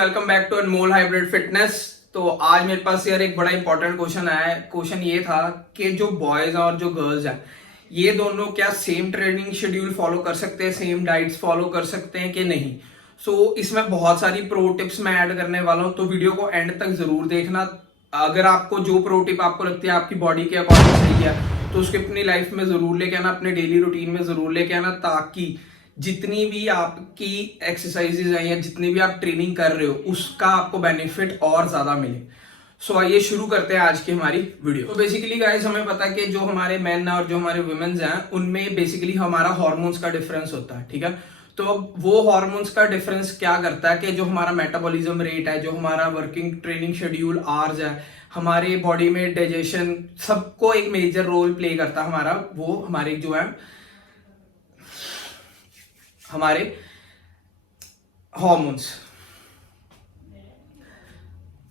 Welcome back to Anmol hybrid fitness. तो आज मेरे पास यार एक बड़ा इंपॉर्टेंट क्वेश्चन आया है। क्वेश्चन ये था कि जो बॉयज और जो गर्ल्स हैं ये दोनों क्या सेम ट्रेनिंग शेड्यूल फॉलो कर सकते हैं, सेम डाइट्स फॉलो कर सकते हैं कि नहीं। इसमें बहुत सारी प्रो टिप्स मैं ऐड करने वाला हूँ, तो वीडियो को एंड तक जरूर देखना। अगर आपको जो प्रो टिप आपको लगती है आपकी बॉडी के अकॉर्डिंग सही है तो उसको अपनी लाइफ में जरूर लेके आना, अपने डेली रूटीन में जरूर लेके आना, ताकि जितनी भी आपकी एक्सरसाइजेज हैं या जितनी भी आप ट्रेनिंग कर रहे हो उसका आपको बेनिफिट और ज्यादा मिले। आइए शुरू करते हैं आज की हमारी वीडियो। तो बेसिकली गाइस हमें पता है कि जो हमारे मेन और जो हमारे वुमेन्स हैं उनमें बेसिकली हमारा हार्मोन्स का डिफरेंस होता है, ठीक है। तो अब वो हार्मोन्स का डिफरेंस क्या करता है कि जो हमारा मेटाबॉलिज्म रेट है, जो हमारा वर्किंग ट्रेनिंग शेड्यूल आवर्स है, हमारे बॉडी में डाइजेशन, सबको एक मेजर रोल प्ले करता है हमारा वो हमारे जो है हमारे हार्मोन्स।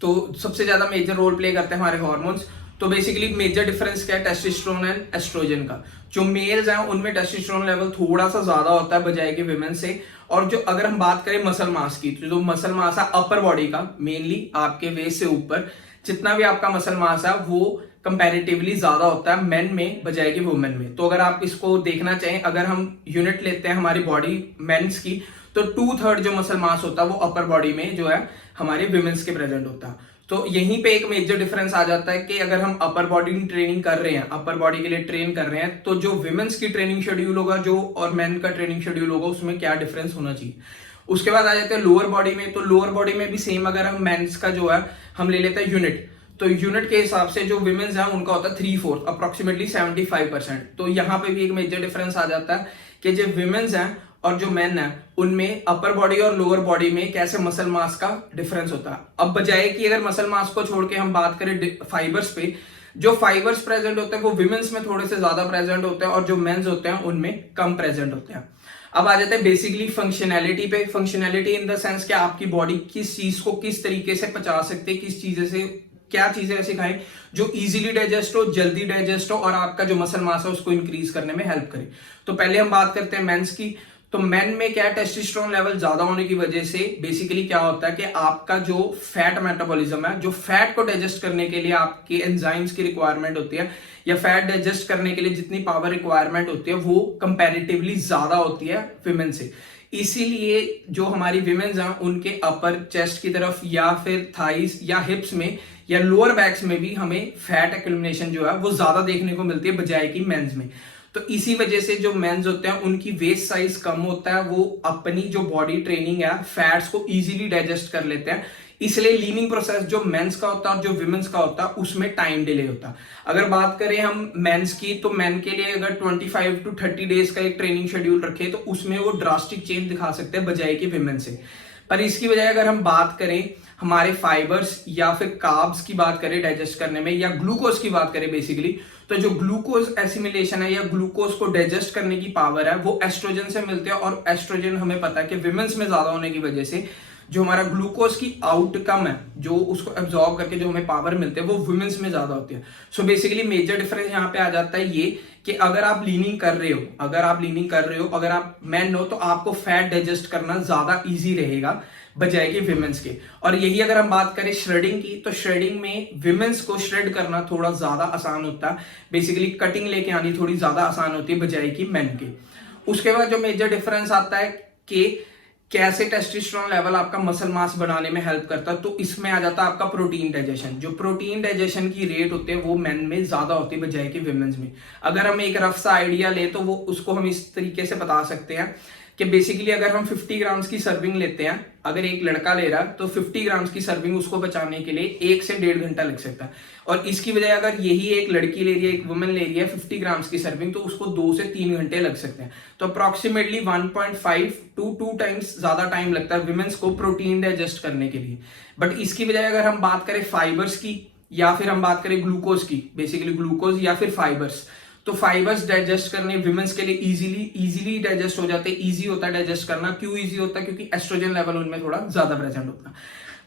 तो सबसे ज्यादा मेजर रोल प्ले करते हैं हमारे हार्मोन्स। तो बेसिकली मेजर डिफरेंस क्या है टेस्टोस्टेरोन एंड एस्ट्रोजन का। जो मेल्स हैं उनमें टेस्टोस्टेरोन लेवल थोड़ा सा ज्यादा होता है बजाय के विमेन से। और जो अगर हम बात करें मसल मास की, तो जो मसल मास है अपर बॉडी का, मेनली आपके वेस्ट से ऊपर जितना भी आपका मसल मास है वो कंपैरेटिवली ज्यादा होता है मेन में बजाय के वुमेन में। तो अगर आप इसको देखना चाहें, अगर हम यूनिट लेते हैं हमारी बॉडी मेंस की, तो 2/3 जो मसल मास होता है वो अपर बॉडी में जो है हमारे विमेन्स के प्रेजेंट होता है। तो यहीं पे एक मेजर डिफरेंस आ जाता है कि अगर हम अपर बॉडी की ट्रेनिंग कर रहे हैं, अपर बॉडी के लिए ट्रेन कर रहे हैं, तो जो विमेन्स की ट्रेनिंग शेड्यूल होगा जो और मेन का ट्रेनिंग शेड्यूल होगा उसमें क्या डिफरेंस होना चाहिए। उसके बाद आ जाते हैं लोअर बॉडी में। तो लोअर बॉडी में भी सेम, अगर हम मेंस का जो है हम ले लेते हैं यूनिट, तो यूनिट के हिसाब से जो विमेन्स हैं उनका होता है 3/4 अप्रोक्सीमेटली 75%। तो यहाँ पे भी एक मेजर डिफरेंस आ जाता है कि जो विमेन्स हैं और जो मेन है उनमें अपर बॉडी और लोअर बॉडी में कैसे मसल मास का डिफरेंस होता है। अब बजाय कि अगर मसल मास को छोड़ के हम बात करें फाइबर्स पे, जो फाइबर्स प्रेजेंट होते हैं वो विमेन्स में थोड़े से ज्यादा प्रेजेंट होते हैं और जो मेंस होते हैं उनमें कम प्रेजेंट होते हैं। अब आ जाते हैं बेसिकली फंक्शनैलिटी पे। फंक्शनैलिटी इन द सेंस कि आपकी बॉडी किस चीज को किस तरीके से पचा सकते हैं, किस चीजें से क्या चीजें ऐसी खाएं जो इजीली डाइजेस्ट हो, जल्दी डाइजेस्ट हो और आपका जो मसल मास है उसको इंक्रीज करने में हेल्प करे। तो पहले हम बात करते हैं मेंस की। तो मेन में क्या है, टेस्टोस्टेरोन लेवल ज्यादा होने की वजह से बेसिकली क्या होता है कि आपका जो फैट मेटाबॉलिज्म है, जो फैट को डाइजेस्ट करने के लिए आपके एंजाइम्स की रिक्वायरमेंट होती है या फैट डाइजेस्ट करने के लिए जितनी पावर रिक्वायरमेंट होती है वो कंपैरेटिवली ज्यादा होती है विमेन से। इसीलिए जो हमारी विमेन्स हैं उनके अपर चेस्ट की तरफ या फिर थाइस या हिप्स में या लोअर बैक्स में भी हमें फैट एक्यूमुलेशन जो है वो ज्यादा देखने को मिलती है बजाय की मेंस में। तो इसी वजह से जो मेंस होते हैं उनकी वेस्ट साइज कम होता है, वो अपनी जो बॉडी ट्रेनिंग है फैट्स को इजीली डाइजेस्ट कर लेते हैं। इसलिए लीनिंग प्रोसेस जो मेंस का होता है और जो विमेन्स का होता है उसमें टाइम डिले होता है। अगर बात करें हम मेंस की, तो मेन के लिए अगर 25 to 30 डेज का एक ट्रेनिंग शेड्यूल रखे तो उसमें वो ड्रास्टिक चेंज दिखा सकते हैं बजाय के विमेन से। पर इसकी बजाय अगर हम बात करें हमारे फाइबर्स या फिर कार्ब्स की बात करें डाइजेस्ट करने में, या ग्लूकोज की बात करें बेसिकली, तो जो ग्लूकोज एसिमिलेशन है या ग्लूकोज को डाइजेस्ट करने की पावर है वो एस्ट्रोजन से मिलते हैं। और एस्ट्रोजन हमें पता है कि विमेन्स में ज्यादा होने की वजह से जो हमारा ग्लूकोज की आउटकम है, जो उसको एब्जॉर्ब करके जो हमें पावर मिलते हैं वो वुमेन्स में ज्यादा होती है। सो बेसिकली मेजर डिफरेंस यहाँ पे आ जाता है ये कि अगर आप लीनिंग कर रहे हो, अगर आप मैन हो तो आपको फैट डाइजेस्ट करना ज्यादा इजी रहेगा बजाय के विमेन्स के। और यही अगर हम बात करें श्रेडिंग की, तो श्रेडिंग में विमेन्स को श्रेड करना थोड़ा ज्यादा आसान होता है। बेसिकली कटिंग लेके आनी थोड़ी ज्यादा आसान होती है बजाय की मेन के। उसके बाद जो मेजर डिफरेंस आता है कि कैसे टेस्टोस्टेरोन लेवल आपका मसल मास बढ़ाने में हेल्प करता है, तो इसमें आ जाता है आपका प्रोटीन डाइजेशन। जो प्रोटीन डाइजेशन की रेट होती है वो मेन में ज्यादा होती है बजाय के विमेन्स में। अगर हम एक रफ सा आइडिया ले तो वो उसको हम इस तरीके से बता सकते हैं कि बेसिकली अगर हम 50 ग्राम्स की सर्विंग लेते हैं, अगर एक लड़का ले रहा है तो 50 ग्राम्स की सर्विंग उसको बचाने के लिए 1 से 1.5 घंटा लग सकता है। और इसकी बजाय अगर यही एक लड़की ले रही है, एक वुमेन ले रही है 50 ग्राम्स की सर्विंग, तो उसको 2 से 3 घंटे लग सकते हैं। तो अप्रोक्सीमेटली 1.5 to 2 टाइम्स ज्यादा टाइम लगता है विमेन्स को प्रोटीन डाइजेस्ट करने के लिए। बट इसकी बजाय अगर हम बात करें फाइबर्स की या फिर हम बात करें ग्लूकोज की, बेसिकली ग्लूकोज या फिर फाइबर्स, तो फाइबर्स डाइजेस्ट करने विमेन्स के लिए इजीली डाइजेस्ट हो जाते हैं। इजी होता है डाइजेस्ट करना। क्यों इजी होता है? क्योंकि एस्ट्रोजन लेवल उनमें थोड़ा ज्यादा प्रेजेंट होता है।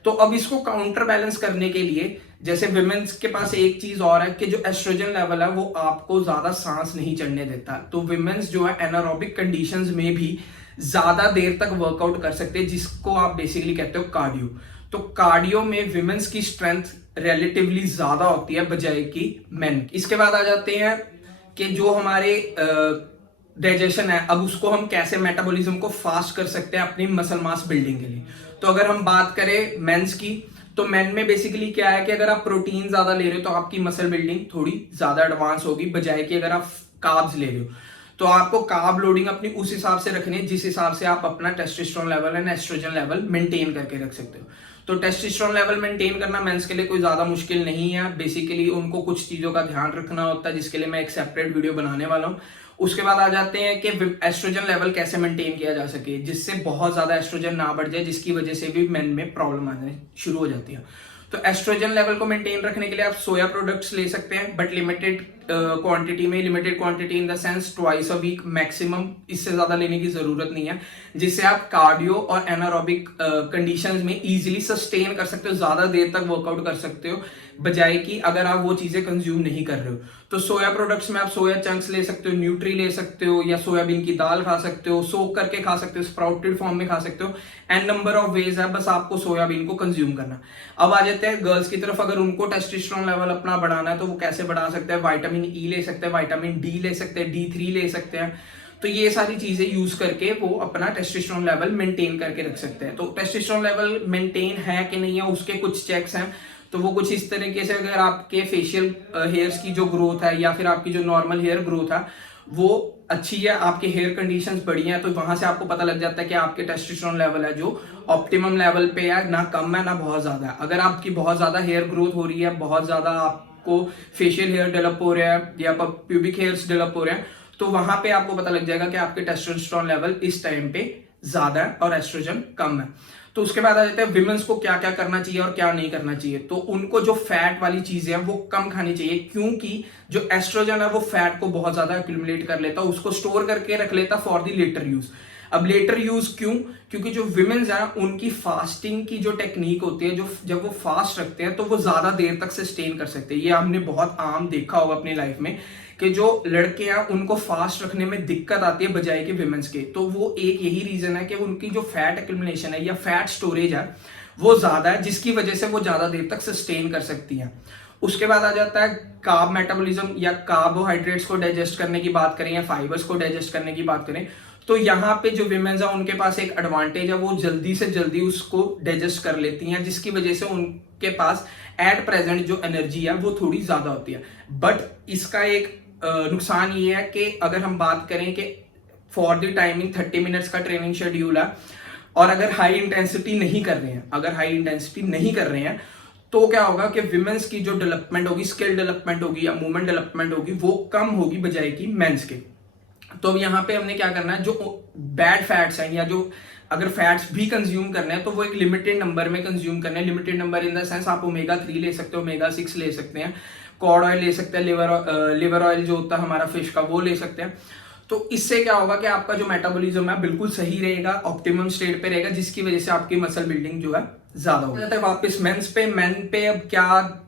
तो अब इसको काउंटर बैलेंस करने के लिए, जैसे विमेन्स के पास एक चीज और है कि जो एस्ट्रोजन लेवल है वो आपको ज्यादा सांस नहीं चढ़ने देता। तो विमेन्स जो है एनारोबिक कंडीशंस में भी ज्यादा देर तक वर्कआउट कर सकते हैं, जिसको आप बेसिकली कहते हो कार्डियो। तो कार्डियो में विमेंस की स्ट्रेंथ रिलेटिवली ज्यादा होती है बजाय की मेन। इसके बाद आ जाते हैं कि जो हमारे डाइजेशन है, अब उसको हम कैसे मेटाबॉलिज्म को फास्ट कर सकते हैं अपनी मसल मास बिल्डिंग के लिए। तो अगर हम बात करें मेंस की, तो मेन में बेसिकली क्या है कि अगर आप प्रोटीन ज्यादा ले रहे हो तो आपकी मसल बिल्डिंग थोड़ी ज्यादा एडवांस होगी बजाय कि अगर आप कार्ब्स ले रहे हो। तो आपको कार्ब लोडिंग अपनी उस हिसाब से रखनी है जिस हिसाब से आप अपना testosterone level and estrogen level maintain करके रख सकते हो। तो टेस्टोस्टेरोन लेवल मेंटेन करना मेंस के लिए कोई ज्यादा मुश्किल नहीं है। बेसिकली उनको कुछ चीजों का ध्यान रखना होता है जिसके लिए मैं एक सेपरेट वीडियो बनाने वाला हूँ। उसके बाद आ जाते हैं कि एस्ट्रोजन लेवल कैसे मेंटेन किया जा सके जिससे बहुत ज्यादा एस्ट्रोजन ना बढ़ जाए, जिसकी वजह से भी मेन में प्रॉब्लम आने शुरू हो जाती है। तो एस्ट्रोजन लेवल को मेंटेन रखने के लिए आप सोया प्रोडक्ट्स ले सकते हैं, बट लिमिटेड क्वांटिटी में। Limited quantity in the sense twice a week maximum, इससे ज्यादा लेने की जरूरत नहीं है, जिससे आप कार्डियो और एनारोबिक कंडीशंस में इजीली सस्टेन कर सकते हो, ज्यादा देर तक वर्कआउट कर सकते हो बजाय कि अगर आप वो चीजें कंज्यूम नहीं कर रहे हो। तो सोया प्रोडक्ट्स में आप सोया चंक्स ले सकते हो, न्यूट्री ले सकते हो, या सोयाबीन की दाल खा सकते हो, सोक करके खा सकते हो, स्प्राउटेड फॉर्म में खा सकते हो। एंड नंबर ऑफ वेज है, बस आपको सोयाबीन को कंज्यूम करना। अब आ जाते हैं गर्ल्स की तरफ। अगर उनको टेस्टोस्टेरोन लेवल अपना बढ़ाना है तो वो कैसे बढ़ा सकते हैं? विटामिन ई ले सकते हैं, विटामिन डी ले सकते हैं, D3 ले सकते हैं। तो ये सारी चीजें यूज करके वो अपना टेस्टोस्टेरोन लेवल मेंटेन करके रख सकते हैं। तो टेस्टोस्टेरोन लेवल मेंटेन है कि नहीं है उसके कुछ चेक्स हैं। तो वो कुछ इस तरीके से, अगर आपके फेशियल हेयर्स की जो ग्रोथ है या फिर आपकी जो नॉर्मल हेयर ग्रोथ है वो अच्छी है, आपके हेयर कंडीशंस बढ़िया है, तो वहां से आपको पता लग जाता है कि आपके टेस्टोस्टेरोन लेवल है जो ऑप्टिमम लेवल पे है, ना कम है ना बहुत ज्यादा है। अगर आपकी बहुत ज्यादा हेयर ग्रोथ हो रही है, बहुत ज्यादा आपको फेशियल हेयर डेवलप हो रहा है या प्यूबिक हेयर्स डेवलप हो रहे हैं, तो वहां पे आपको पता लग जाएगा कि आपके टेस्टोस्टेरोन लेवल इस टाइम पे ज्यादा है और एस्ट्रोजन कम है। तो उसके बाद आ जाते हैं विमेंस को क्या क्या करना चाहिए और क्या नहीं करना चाहिए। तो उनको जो फैट वाली चीजें हैं वो कम खानी चाहिए, क्योंकि जो एस्ट्रोजन है वो फैट को बहुत ज्यादा एक्यूमुलेट कर लेता है, उसको स्टोर करके रख लेता फॉर द लेटर यूज। अब लेटर यूज क्यों? क्योंकि जो विमेन्स हैं उनकी फास्टिंग की जो टेक्निक होती है, जो जब वो फास्ट रखते हैं तो वो ज्यादा देर तक सस्टेन कर सकते हैं। ये हमने बहुत आम देखा होगा अपनी लाइफ में कि जो लड़के हैं उनको फास्ट रखने में दिक्कत आती है बजाय के विमेंस के। तो वो एक यही रीजन है कि उनकी जो फैट एक्यूमुलेशन है या फैट स्टोरेज है वो ज्यादा है, जिसकी वजह से वो ज्यादा देर तक सस्टेन कर सकती है। उसके बाद आ जाता है कार्ब मेटाबॉलिज्म या कार्बोहाइड्रेट्स को डाइजेस्ट करने की बात करें या फाइबर्स को डाइजेस्ट करने की बात करें, तो यहाँ पे जो विमेन्स है उनके पास एक एडवांटेज है, वो जल्दी से जल्दी उसको डाइजेस्ट कर लेती हैं, जिसकी वजह से उनके पास एट प्रेजेंट जो एनर्जी है वो थोड़ी ज्यादा होती है। बट इसका एक नुकसान ये है कि अगर हम बात करें कि फॉर द टाइमिंग 30 मिनट्स का ट्रेनिंग शेड्यूल है और अगर हाई इंटेंसिटी नहीं कर रहे हैं तो क्या होगा कि विमेंस की जो डेवलपमेंट होगी, स्किल डेवलपमेंट होगी या मूवमेंट डेवलपमेंट होगी, वो कम होगी बजाय की मेंस के। तो अब यहाँ पे हमने क्या करना है, जो बैड फैट्स हैं या जो अगर फैट्स भी कंज्यूम करने हैं तो वो एक लिमिटेड नंबर में कंज्यूम करने हैं। Limited number in the sense आप ओमेगा 3 ले सकते हो, ओमेगा 6 ले सकते हैं, कॉड ऑयल ले सकते हैं, लिवर ऑयल जो होता है हमारा फिश का वो ले सकते हैं। तो इससे क्या होगा कि आपका जो मेटाबॉलिज्म है बिल्कुल सही रहेगा, ऑप्टिमम स्टेट पे रहेगा, जिसकी वजह से आपकी मसल बिल्डिंग जो है ज्यादा होगी। वापस मेन पे अब क्या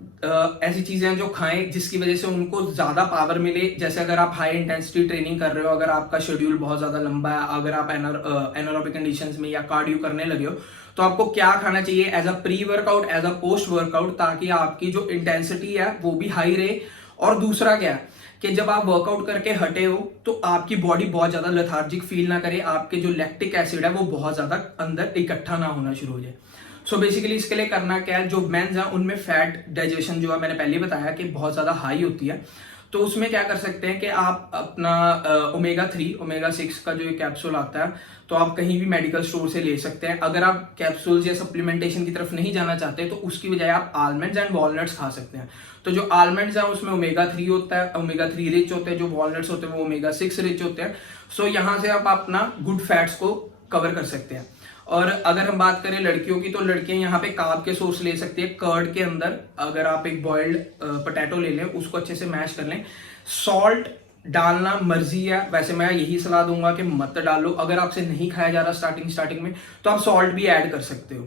ऐसी चीजें हैं जो खाएं जिसकी वजह से उनको ज्यादा पावर मिले। जैसे अगर आप हाई इंटेंसिटी ट्रेनिंग कर रहे हो, अगर आपका शेड्यूल बहुत ज्यादा लंबा है, अगर आप एनारोबिक कंडीशंस में या कार्डियो करने लगे हो, तो आपको क्या खाना चाहिए as a pre workout, as a post workout, ताकि आपकी जो इंटेंसिटी है वो भी हाई रहे। और दूसरा क्या है कि जब आप वर्कआउट करके हटे हो तो आपकी बॉडी बहुत ज्यादा लेथार्जिक फील ना करे, आपके जो लैक्टिक एसिड है वो बहुत ज्यादा अंदर इकट्ठा ना होना शुरू हो जाए। सो बेसिकली इसके लिए करना क्या है, जो मेंस हैं उनमें फैट डाइजेशन जो है मैंने पहले बताया कि बहुत ज्यादा हाई होती है, तो उसमें क्या कर सकते हैं कि आप अपना ओमेगा 3 ओमेगा 6 का जो कैप्सूल आता है तो आप कहीं भी मेडिकल स्टोर से ले सकते हैं। अगर आप कैप्सूल्स या सप्लीमेंटेशन की तरफ नहीं जाना चाहते तो उसकी बजाय आप आलमंड्स एंड वॉलनट्स खा सकते हैं। तो जो आलमंड्स है उसमें ओमेगा 3 होता है, ओमेगा 3 रिच होते हैं, जो वॉलनट्स होते हैं वो ओमेगा 6 रिच होते हैं। सो यहाँ से आप अपना गुड फैट्स को कवर कर सकते हैं। और अगर हम बात करें लड़कियों की, तो लड़कियां यहाँ पे कार्ब के सोर्स ले सकती है। कर्ड के अंदर अगर आप एक बॉइल्ड पोटैटो ले लें, उसको अच्छे से मैश कर लें, सॉल्ट डालना मर्जी है, वैसे मैं यही सलाह दूंगा कि मत डालो। अगर आपसे नहीं खाया जा रहा स्टार्टिंग में तो आप सॉल्ट भी ऐड कर सकते हो।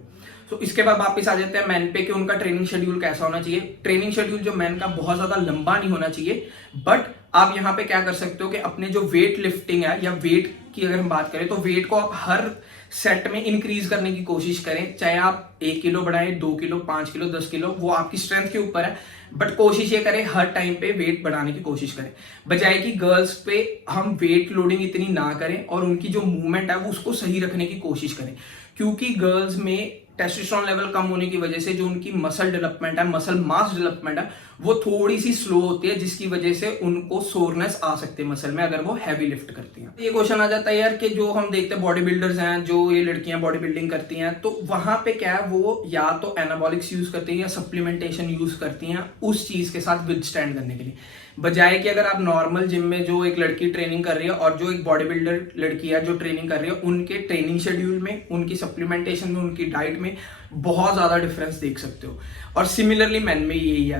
तो इसके बाद वापस आ जाते हैं मैन पे कि उनका ट्रेनिंग शेड्यूल कैसा होना चाहिए। ट्रेनिंग शेड्यूल जो मैन का बहुत ज्यादा लंबा नहीं होना चाहिए, बट आप यहाँ पे क्या कर सकते हो कि अपने जो वेट लिफ्टिंग है या वेट की अगर हम बात करें तो वेट को आप हर सेट में इंक्रीज करने की कोशिश करें, चाहे आप 1 किलो बढ़ाएं, 2 किलो, 5 किलो, 10 किलो, वो आपकी स्ट्रेंथ के ऊपर है, बट कोशिश ये करें हर टाइम पे वेट बढ़ाने की कोशिश करें, बजाय कि गर्ल्स पे हम वेट लोडिंग इतनी ना करें और उनकी जो मूवमेंट है वो उसको सही रखने की कोशिश करें, क्योंकि गर्ल्स में टेस्टोस्टेरोन लेवल कम होने की वजह से जो उनकी मसल डेवलपमेंट है, मसल मास डेवलपमेंट है, वो थोड़ी सी स्लो होती है, जिसकी वजह से उनको सोरनेस आ सकती है मसल में अगर वो हैवी लिफ्ट करती हैं। ये क्वेश्चन आ जाता है यार कि जो हम देखते हैं बॉडी बिल्डर्स हैं, जो ये लड़कियां बॉडी बिल्डिंग करती हैं, तो वहां पे क्या है, वो या तो एनाबॉलिक्स यूज करती हैं या सप्लीमेंटेशन यूज करती हैं उस चीज के साथ विदस्टैंड करने के लिए, बजाय कि अगर आप नॉर्मल जिम में जो एक लड़की ट्रेनिंग कर रही है और जो एक बॉडी बिल्डर लड़की है जो ट्रेनिंग कर रही है, उनके ट्रेनिंग शेड्यूल में, उनकी सप्लीमेंटेशन में, उनकी डाइट में बहुत ज्यादा डिफरेंस देख सकते हो। और सिमिलरली मैन में यही है,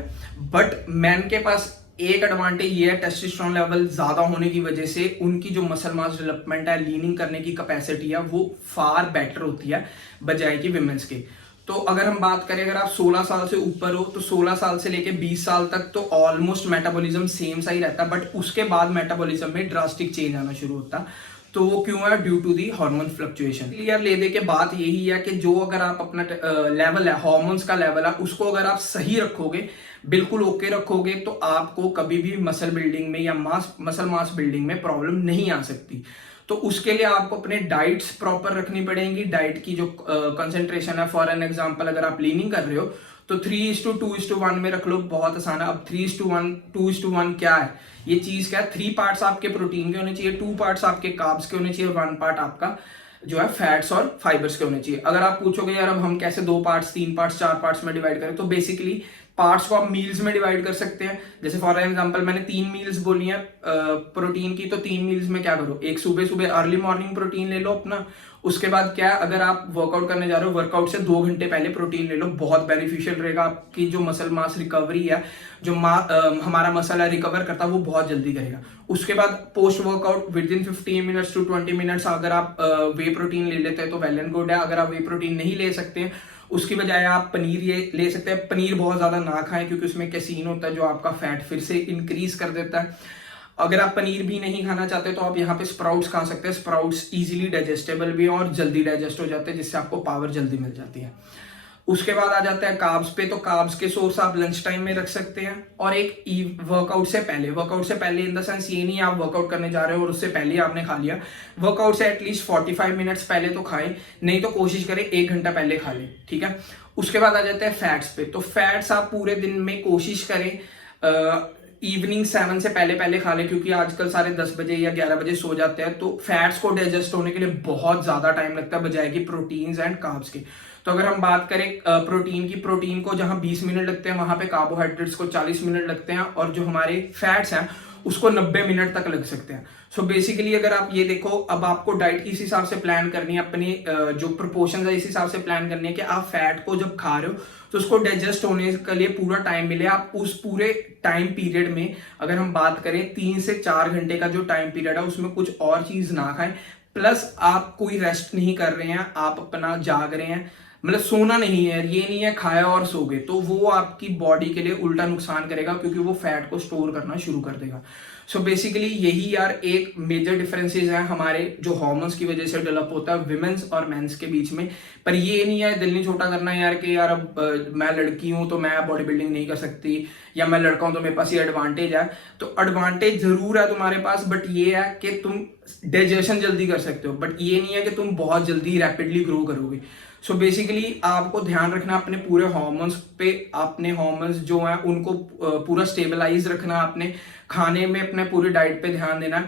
बट मैन के पास एक एडवांटेज ये है, टेस्टोस्टेरोन लेवल ज्यादा होने की वजह से उनकी जो मसल मास डेवलपमेंट है, लीनिंग करने की कैपेसिटी है, वो फार बेटर होती है बजाय कि विमेंस के। तो अगर हम बात करें, अगर आप 16 साल से ऊपर हो तो 16 साल से लेके 20 साल तक तो ऑलमोस्ट मेटाबॉलिज्म सेम सा ही रहता है, बट उसके बाद मेटाबॉलिज्म में ड्रास्टिक चेंज आना शुरू होता है। तो वो क्यों है? Due to the hormone fluctuation. Clear ले दे के बात यही है कि जो अगर आप अपना लेवल है, हार्मोन्स का लेवल है, उसको अगर आप सही रखोगे, बिल्कुल ओके रखोगे, तो आपको कभी भी मसल बिल्डिंग में या मसल मास बिल्डिंग में प्रॉब्लम नहीं आ सकती। तो उसके लिए आपको अपने डाइट्स प्रॉपर रखनी पड़ेंगी, डाइट की जो कंसेंट्रेशन है, फॉर एन एग्जांपल अगर आप लीनिंग कर रहे हो तो 3:2:1 में रख लो, बहुत आसान है। अब 3:1 2:1 क्या है? ये चीज क्या है? 3 पार्ट्स आपके प्रोटीन के होने चाहिए, 2 पार्ट्स आपके कार्ब्स के होने चाहिए और 1 पार्ट आपका जो है फैट्स और फाइबर्स के होने चाहिए। अगर आप पूछोगे यार अब हम कैसे 2 पार्ट्स, 3 पार्ट्स, 4 पार्ट्स में डिवाइड करें, तो बेसिकली पार्ट्स को आप मील्स में डिवाइड कर सकते हैं। जैसे फॉर एग्जांपल मैंने 3 मील्स बोली है प्रोटीन की, तो 3 मील्स में क्या करो, एक सुबह सुबह अर्ली मॉर्निंग प्रोटीन ले लो अपना, उसके बाद क्या है, अगर आप वर्कआउट करने जा रहे हो, वर्कआउट से 2 घंटे पहले प्रोटीन ले लो, बहुत बेनिफिशियल रहेगा। आपकी जो मसल मास रिकवरी है, जो हमारा मसल है रिकवर करता है, वो बहुत जल्दी करेगा। उसके बाद post workout within 15 minutes to 20 minutes अगर आप वे प्रोटीन ले लेते हैं तो वेल एंड गुड है। अगर आप वे प्रोटीन नहीं ले सकते हैं, उसकी बजाय आप पनीर ये ले सकते हैं। पनीर बहुत ज्यादा ना खाएं क्योंकि उसमें कैसीन होता है जो आपका फैट फिर से इंक्रीज कर देता है। अगर आप पनीर भी नहीं खाना चाहते तो आप यहाँ पे स्प्राउट्स खा सकते हैं। स्प्राउट्स इजीली डाइजेस्टेबल भी और जल्दी डाइजेस्ट हो जाते हैं, जिससे आपको पावर जल्दी मिल जाती है। उसके बाद आ जाता है कार्ब्स पे, तो कार्ब्स के सोर्स आप लंच टाइम में रख सकते हैं और एक वर्कआउट से पहले इन द सेंस ये नहीं आप वर्कआउट करने जा रहे हो और उससे पहले आपने खा लिया। वर्कआउट से एटलीस्ट 45 मिनट्स पहले तो खाएं, नहीं तो कोशिश करें 1 घंटा पहले खा लें, ठीक है। उसके बाद आ जाता है फैट्स पे, तो फैट्स आप पूरे दिन में कोशिश करें इवनिंग 7 से पहले खा लें, क्योंकि आजकल सारे 10 बजे या 11 बजे सो जाते हैं, तो फैट्स को डाइजेस्ट होने के लिए बहुत ज्यादा टाइम लगता है बजाय कि प्रोटीन्स एंड कार्ब्स के। तो अगर हम बात करें प्रोटीन की, प्रोटीन को जहां 20 मिनट लगते हैं, वहां पे कार्बोहाइड्रेट्स को 40 मिनट लगते हैं और जो हमारे फैट्स हैं उसको 90 मिनट तक लग सकते हैं। सो बेसिकली अगर आप ये देखो, अब आपको डाइट इस हिसाब से प्लान करनी है, अपनी जो प्रोपोर्शन है इस हिसाब से प्लान करनी है कि आप फैट को जब खा रहे हो तो उसको डाइजेस्ट होने के लिए पूरा टाइम मिले। आप उस पूरे टाइम पीरियड में, अगर हम बात करें 3 से 4 घंटे का जो टाइम पीरियड है, उसमें कुछ और चीज ना खाएं, प्लस आप कोई रेस्ट नहीं कर रहे हैं, आप अपना जाग रहे हैं, मतलब सोना नहीं है, ये नहीं है खाया और सो गए, तो वो आपकी बॉडी के लिए उल्टा नुकसान करेगा क्योंकि वो फैट को स्टोर करना शुरू कर देगा। सो बेसिकली यही यार एक मेजर डिफरेंसेस है हमारे जो हार्मोन्स की वजह से डेवलप होता है विमेंस और मेंस के बीच में। पर ये नहीं है, दिल नहीं छोटा करना यार कि यार अब मैं लड़की हूं तो मैं बॉडी बिल्डिंग नहीं कर सकती, या मैं लड़का हूं तो मेरे पास ये एडवांटेज है। तो एडवांटेज जरूर है तुम्हारे पास, बट ये है कि तुम डाइजेशन जल्दी कर सकते हो, बट ये नहीं है कि तुम बहुत जल्दी रैपिडली ग्रो करोगे। सो बेसिकली आपको ध्यान रखना अपने पूरे हार्मोन्स पे, अपने हार्मोन्स जो हैं उनको पूरा स्टेबलाइज रखना, अपने खाने में अपने पूरी डाइट पे ध्यान देना।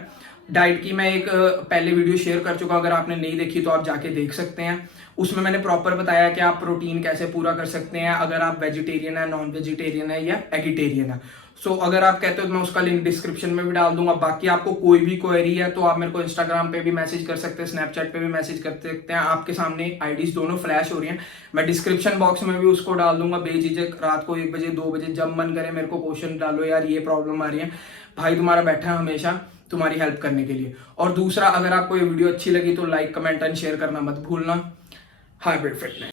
डाइट की मैं एक पहले वीडियो शेयर कर चुका, अगर आपने नहीं देखी तो आप जाके देख सकते हैं। उसमें मैंने प्रॉपर बताया कि आप प्रोटीन कैसे पूरा कर सकते हैं, अगर आप वेजिटेरियन है, नॉन वेजिटेरियन है या एगिटेरियन है। सो अगर आप कहते हो तो मैं उसका लिंक डिस्क्रिप्शन में भी डाल दूंगा। बाकी आपको कोई भी क्वेरी है तो आप मेरे को इंस्टाग्राम पे भी मैसेज कर सकते हैं, स्नैपचैट पे भी मैसेज कर सकते हैं। आपके सामने आईडीज दोनों फ्लैश हो रही हैं, मैं डिस्क्रिप्शन बॉक्स में भी उसको डाल दूंगा। बेझिझक रात को 1 बजे 2 बजे जब मन करे मेरे को क्वेश्चन डालो, यार ये प्रॉब्लम आ रही है, भाई तुम्हारा बैठा है हमेशा तुम्हारी हेल्प करने के लिए। और दूसरा, अगर आपको ये वीडियो अच्छी लगी तो लाइक, कमेंट एंड शेयर करना मत भूलना। Hybrid fitness.